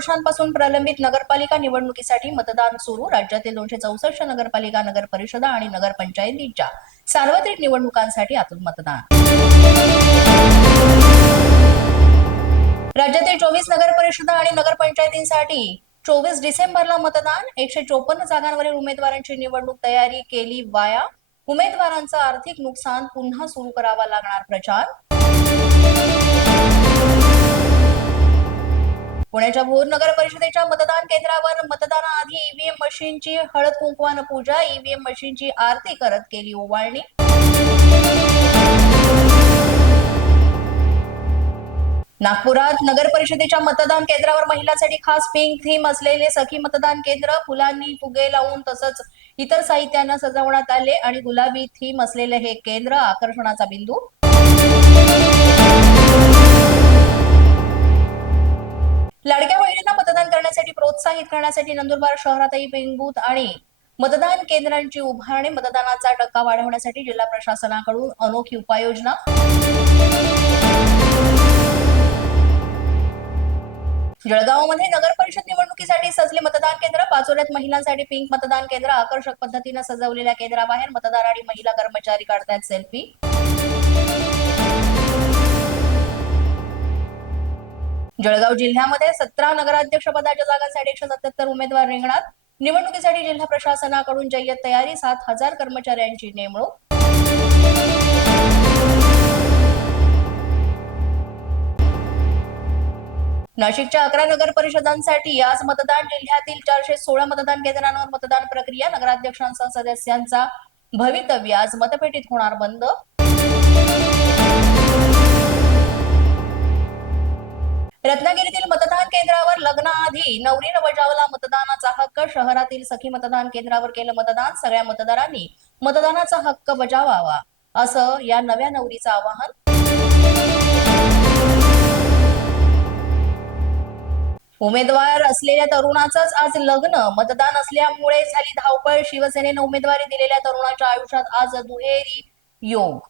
वर्षांपासून प्रलंबित नगरपालिका निवडणुकीसाठी मतदान सुरू. राज्यातील दोनशे चौसष्ट नगरपालिका नगर परिषदा आणि नगरपंचायतींच्या सार्वत्रिक निवडणुकांसाठी आतून मतदान. राज्यातील चोवीस नगर परिषदा आणि नगरपंचायतींसाठी चोवीस डिसेंबरला मतदान. एकशे चोपन्न जागांवरील उमेदवारांची निवडणूक तयारी केली वाया. उमेदवारांचं आर्थिक नुकसान पुन्हा सुरू करावा लागणार प्रचार. पुण्याच्या भोर नगर परिषदेच्या मतदान केंद्रावर मतदानाआधी ईव्हीएम मशीनची हळद कुंकवान पूजा ईव्हीएम मशीनची आरती करत केली ओवाळणी. नागपुरात नगर परिषदेच्या मतदान केंद्रावर महिलांसाठी खास पिंक थीम असलेले सखी मतदान केंद्र फुलांनी फुगे लावून तसंच इतर साहित्यानं सजवण्यात आले आणि गुलाबी थीम असलेले हे केंद्र आकर्षणाचा बिंदू. प्रोत्साहित करण्यासाठी नंदुरबार शहरातही पिंक बूथ आणि मतदान केंद्रांची उभारणी मतदानाचा टक्का वाढवण्यासाठी जिल्हा प्रशासनाकडून अनोखी उपाययोजना. जळगावमध्ये नगर परिषद निवडणुकीसाठी सजले मतदान केंद्र पाचोऱ्यात महिलांसाठी पिंक मतदान केंद्र आकर्षक पद्धतीनं सजवलेल्या केंद्राबाहेर मतदार आणि महिला कर्मचारी काढतायत सेल्फी जळगाव जिल्ह्यामध्ये सतरा नगराध्यक्ष पदाच्या जागांसाठी एकशे सत्याहत्तर उमेदवार रिंगणात. निवडणुकीसाठी जिल्हा प्रशासनाकडून जय्यत तयारी सात हजार कर्मचाऱ्यांची नेमणूक. नाशिकच्या अकरा नगर परिषदांसाठी आज मतदान. जिल्ह्यातील चारशे सोळा मतदान केंद्रांवर मतदान प्रक्रिया. नगराध्यक्षांसह सदस्यांचा भवितव्य. आज मतपेटीत होणार बंद. रत्नागिरीतील मतदान केंद्रावर लग्नाआधी नवरीनं बजावला मतदानाचा हक्क. शहरातील सखी मतदान केंद्रावर केलं मतदान. सगळ्या मतदारांनी मतदानाचा हक्क बजावावा. असं या नव्या नवरीचं आवाहन. उमेदवार असलेल्या तरुणाचंच आज लग्न. मतदान असल्यामुळे झाली धावपळ. शिवसेनेनं उमेदवारी दिलेल्या तरुणाच्या आयुष्यात आज दुहेरी योग.